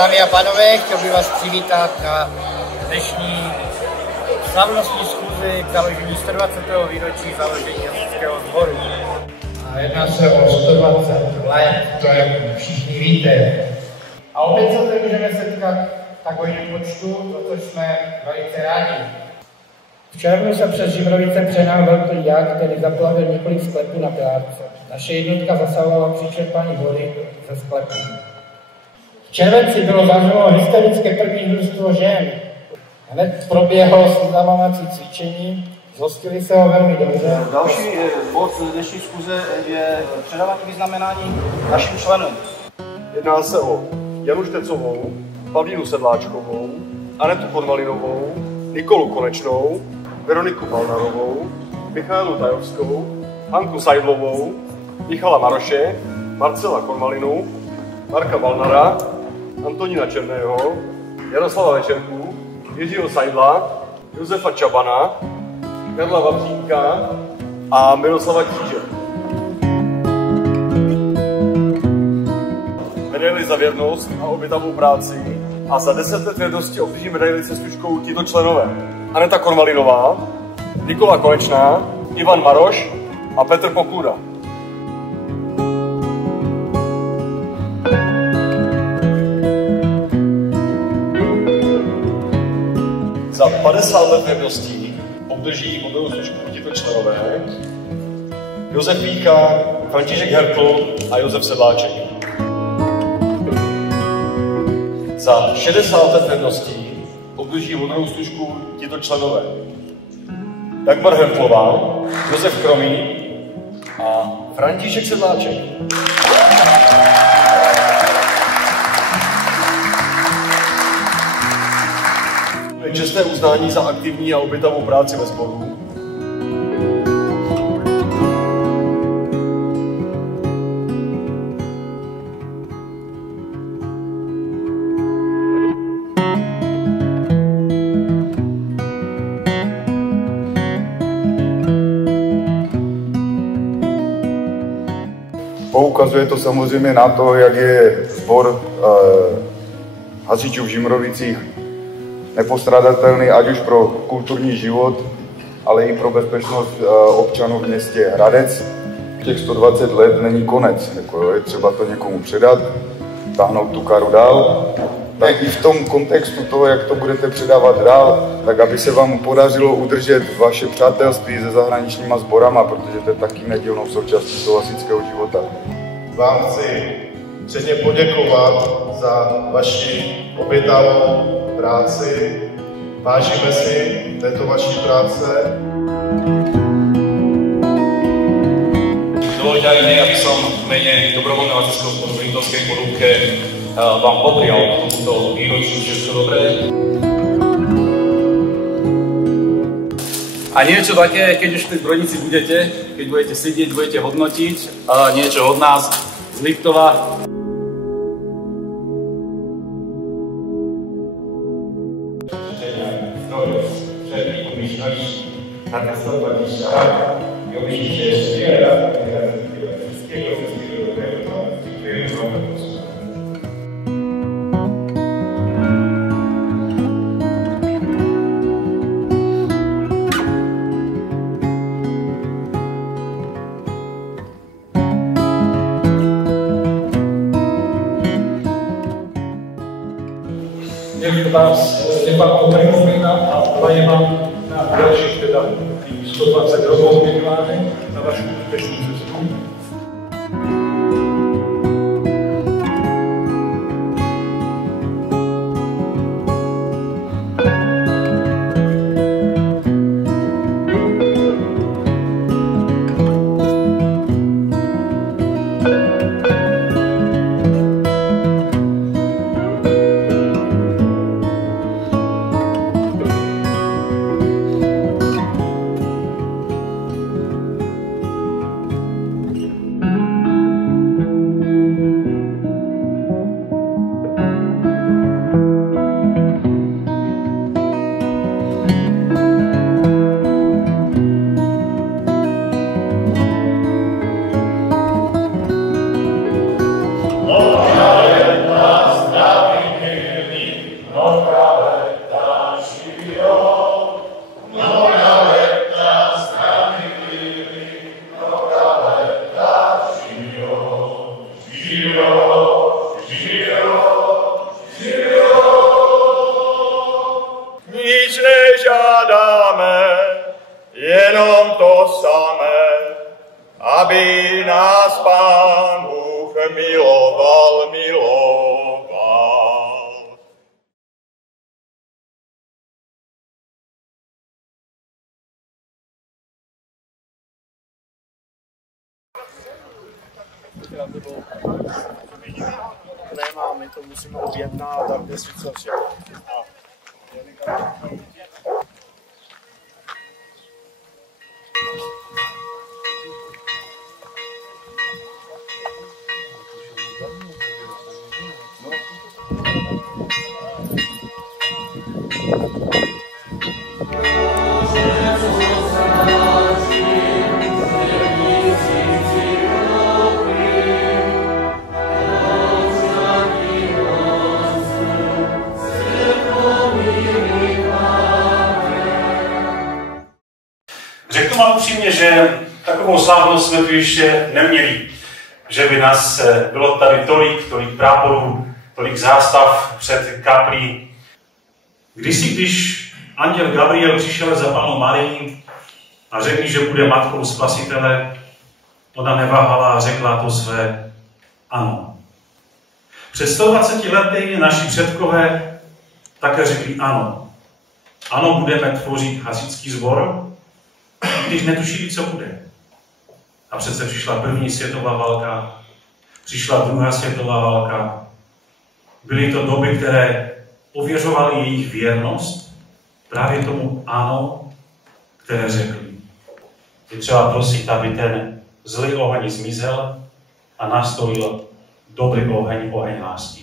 Dámy a pánové, chtěl bych vás přivítat na dnešní slavnostní schůzi k založení 120. výročí založení hasičského sboru. A jedná se o 120 let, to jak všichni víte. A opět se zde můžeme setkat v takovém počtu, za to jsme velice rádi. V červnu se přes Živrovice přenál velký jak, který zaplavil několik sklepů na Plárce. Naše jednotka zasahovala při čerpání vody ze sklepů. V červenci bylo zahájeno hysterické první družstvo žen. Hned proběhlo seznamovací cvičení, zhostili se ho velmi dobře. Další bod dnešní schůze je předávání vyznamenání našim členům. Jedná se o Janu Štecovou, Pavlínu Sedláčkovou, Anetu Konvalinovou, Nikolu Konečnou, Veroniku Balnarovou, Michálu Tajovskou, Hanku Sajdlovou, Michala Maroše, Marcela Konvalinu, Marka Balnara, Antonína Černého, Jaroslava Večerku, Jiřího Sajdla, Josefa Čabana, Karla Vavřínka a Miroslava Kříže. Medaili za věrnost a obětavou práci a za 10 let věrnosti obdrží medaili se stužkou tito členové: Aneta Konvalinová, Nikola Konečná, Ivan Maroš a Petr Pokuda. Za 50 let věrností obdrží modelovou stužku tito členové: Josef Vícha, František Hertl a Josef Sedláček. Za 60 let věrností obdrží modelovou stužku tito členové: Dagmar Hertlová, Josef Kromý a František Sedláček. Čestné uznání za aktivní a obětavou práci ve sboru. Poukazuje to samozřejmě na to, jak je sbor hasičů v Žimrovicích nepostradatelný, ať už pro kulturní život, ale i pro bezpečnost občanů v městě Hradec. Těch 120 let není konec, je třeba to někomu předat, táhnout tu karu dál. Tak i v tom kontextu toho, jak to budete předávat dál, tak aby se vám podařilo udržet vaše přátelství se zahraničníma sborama, protože to je taky nedílnou součástí toho hasičského života. Vám chci předně poděkovat za vaši obětavou práci. Vážíme si této vaší práce. Dovoľte aj mne, aby som v mene dobrovoľného hasičského zboru v Liptovskej Poruke vám poprial tomuto výročiu všetko dobré. A niečo také, keď už v tej zbrojnici budete, keď budete sedieť, budete hodnotiť niečo od nás z Liptova. Nech vás pripomína a praje vám na ďalších 120 rokov minimálne na vašu úspešnú cestu. jenom to samé, aby nás Pán Bůh miloval. Nemám, my to musíme objednat a vysycat všechno. Řeknu vám upřímně, že takovou slavnost jsme tu ještě neměli. Že by nás bylo tady tolik práporů, tolik zástav před kaplí. Když anděl Gabriel přišel za Pannou Marii a řekl, že bude matkou Spasitele, ona neváhala a řekla to své ano. Před 120 lety naši předkové také řekli ano. Ano, budeme tvořit hasičský sbor, když netušili, co bude. A přece přišla první světová válka, přišla druhá světová válka. Byly to doby, které ověřovaly jejich věrnost právě tomu ano, které řekli. Je třeba prosit, aby ten zlý oheň zmizel a nastolil dobrý oheň lásky.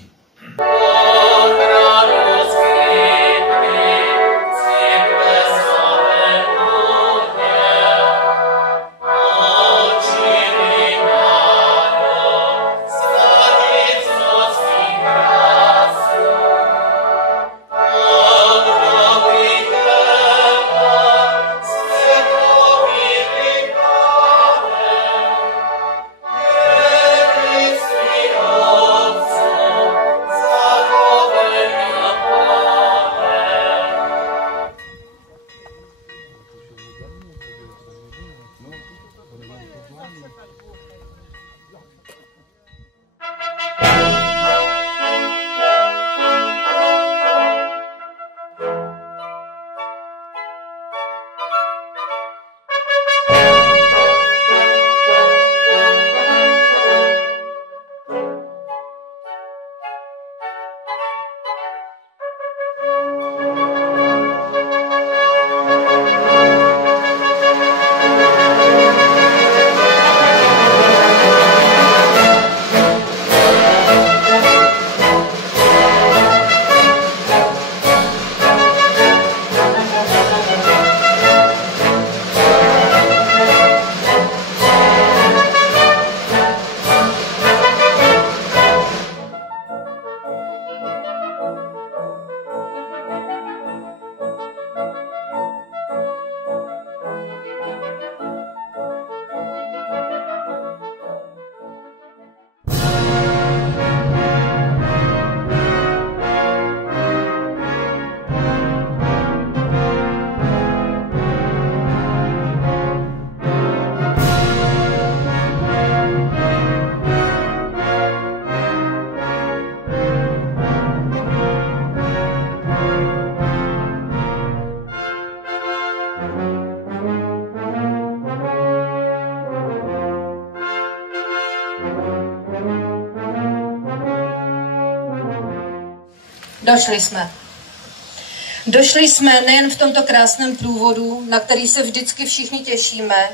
Došli jsme nejen v tomto krásném průvodu, na který se vždycky všichni těšíme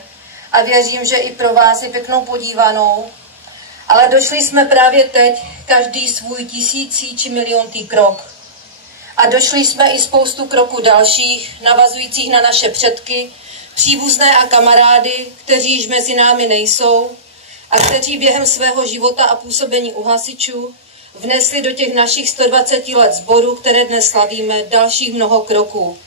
a věřím, že i pro vás je pěknou podívanou, ale došli jsme právě teď, každý svůj 1000. či miliontý krok. A došli jsme i spoustu kroků dalších, navazujících na naše předky, příbuzné a kamarády, kteří již mezi námi nejsou a kteří během svého života a působení u hasičů vnesli do těch našich 120 let sboru, které dnes slavíme, dalších mnoho kroků.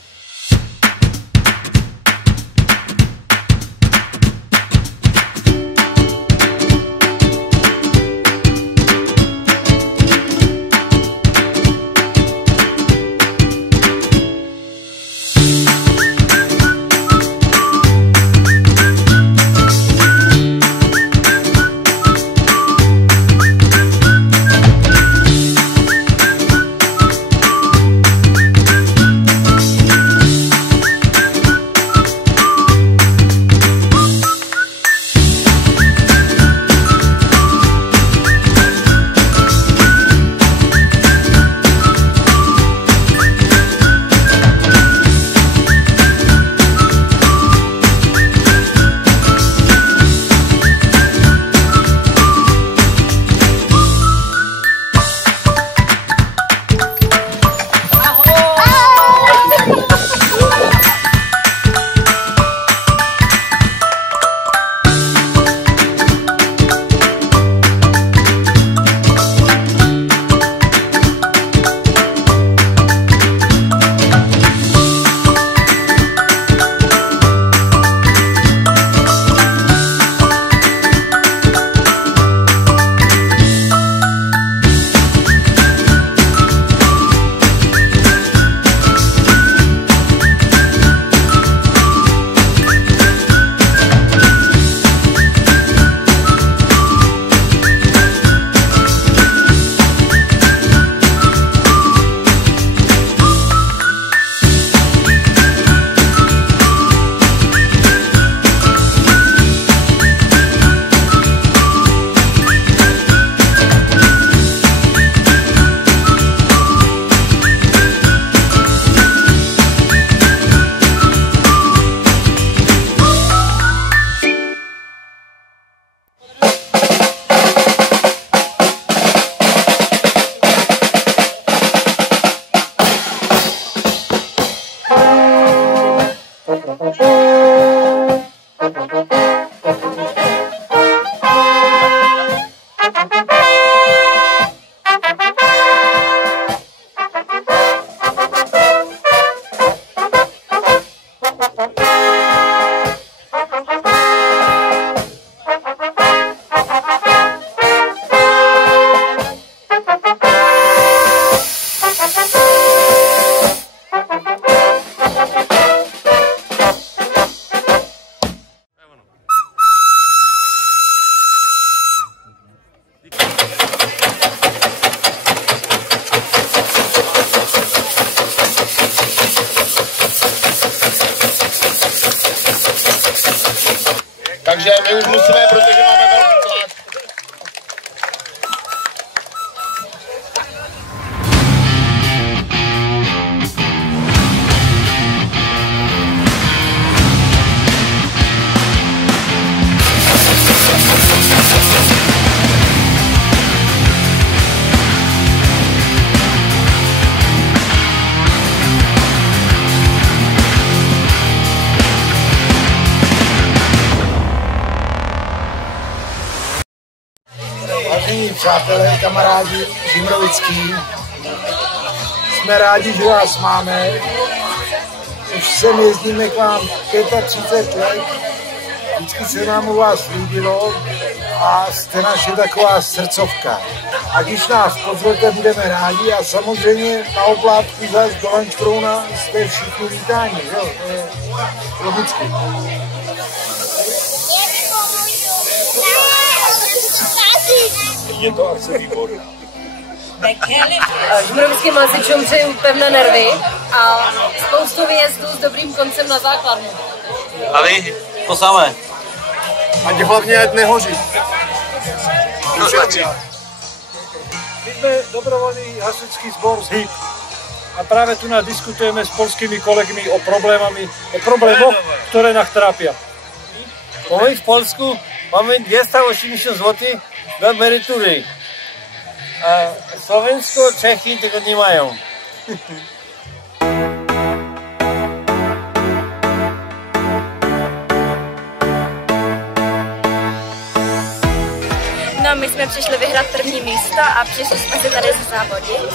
Takže my už musíme, protože máme velký tlak. Vážení přátelé, kamarádi žimrovický, jsme rádi, že vás máme. Už sem jezdíme k vám 35 let, vždycky se nám u vás líbilo a jste naše taková srdcovka. A když nás pozvete, budeme rádi a samozřejmě na oplátku zase do Lunchcrowna jste všichni vítáni, jo, to je logicky. Je to akce výborná. Žimrovickým hasičům přeju pevné nervy a spoustu výjezdů s dobrým koncem na základnu. A vy? To samé. Ať hlavně ať nehoří. To stačí. My jsme dobrovolný hasičský sbor z HIP a právě tu nás diskutujeme s polskými kolegami o problémoch, které nás trápí. My v Polsku máme 280 zł do emerytury. A Slovensko, Čechy tego nie mają. No, my jsme přišli vyhrát první místo a přišli jsme si tady závodit.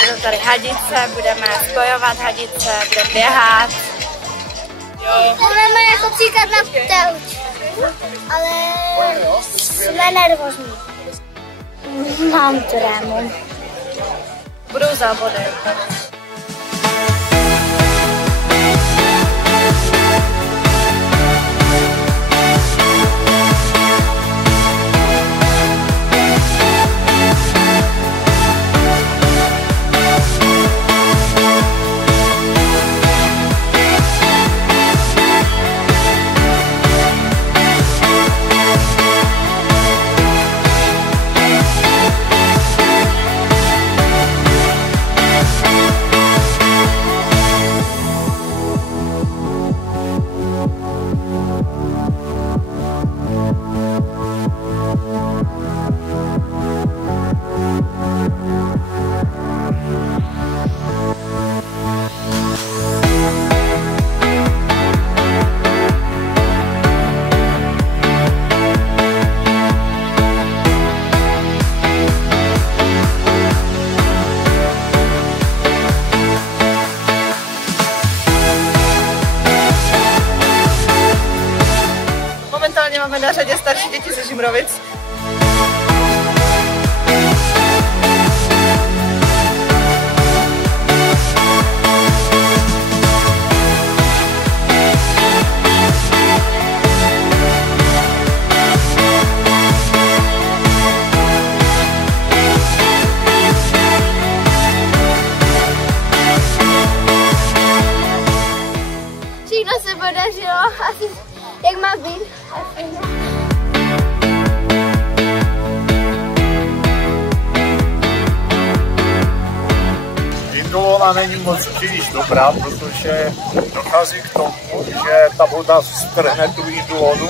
Budou tady hadice, budeme spojovat hadice, budeme běhat. Budeme jako příklad na pteuč, ale jsme nervózní. Mám trému. Budou závody. Máme na řadě starší děti ze Žimrovic. Všechno se podařilo, asi jak má být. Indulona není moc příliš dobrá, protože dochází k tomu, že ta voda strhne tu indulonu.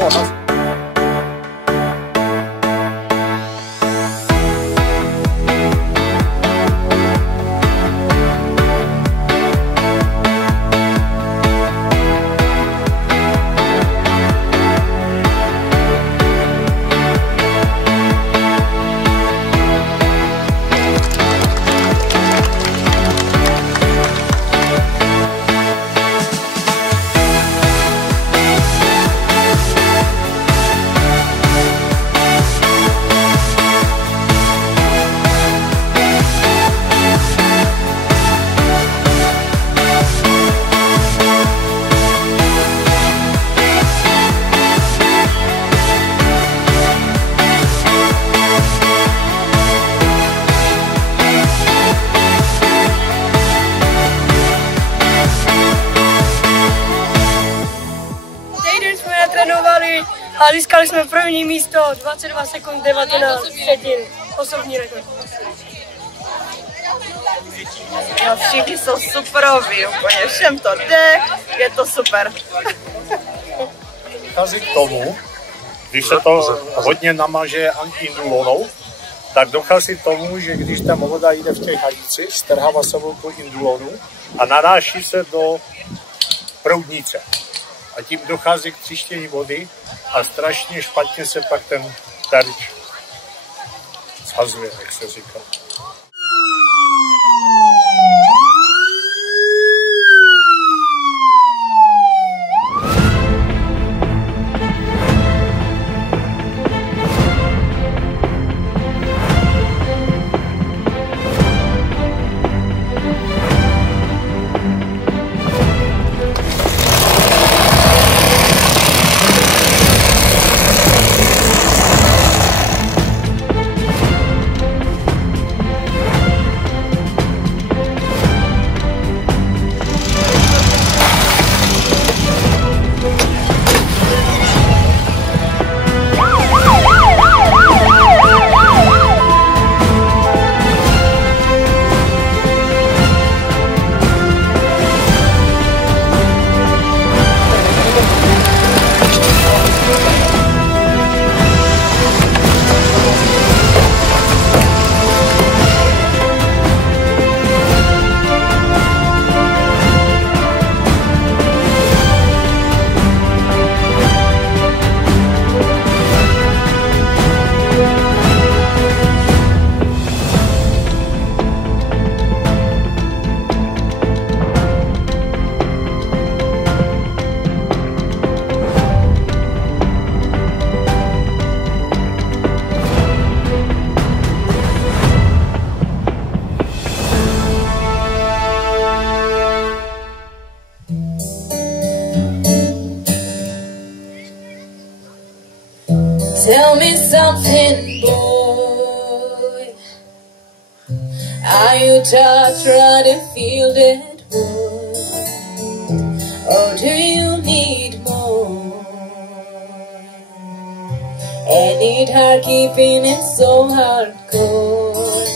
natrénovali a získali jsme první místo 22 sekund 19 třetin. Osobní rekord. Jo, všichni jsou superoví, úplně všem to jde, je to super. Dochází k tomu, když se to hodně namaže indulonou, tak dochází k tomu, že když ta voda jde v té hadici, strhává sebou tu indulonu a naráží se do proudnice. A tím dochází k tříštění vody a strašně špatně se pak ten terč shazuje, jak se říká. Tell me something, boy. Are you just trying to feel that wound? Or do you need more? And it hard keeping it so hardcore.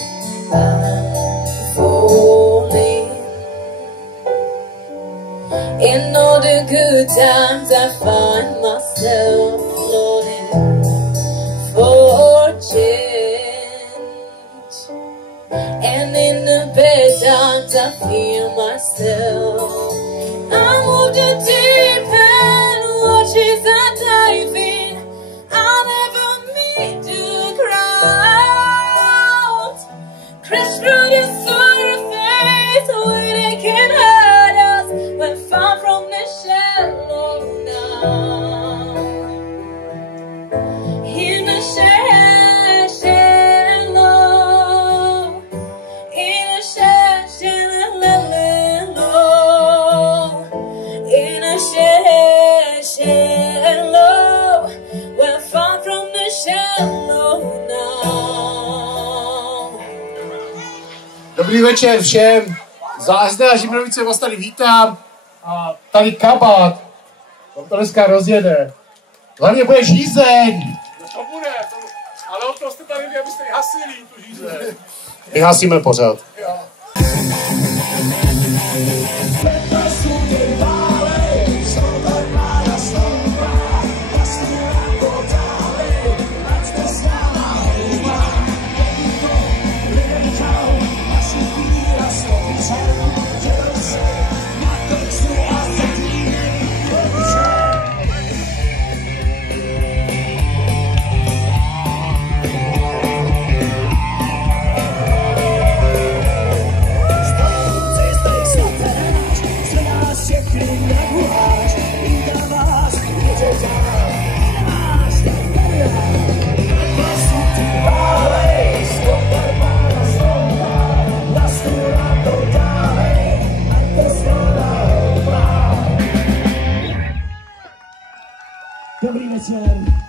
I'm falling. In all the good times I find myself floating for change, and in the bad times I feel myself. I moved a deep end, watches are diving. I never mean to crowd. Crash through the surface where they can hurt us. We're far from the shallow now. Dobrý večer všem, za SD a Žimrovice vás tady vítám a tady kabát, on to dneska rozjede. Hlavně bude žízeň. No to bude, ale o to jste tady vy, abyste hasili tu žízeň. My hasíme pořád. Jo. Dobrý večer.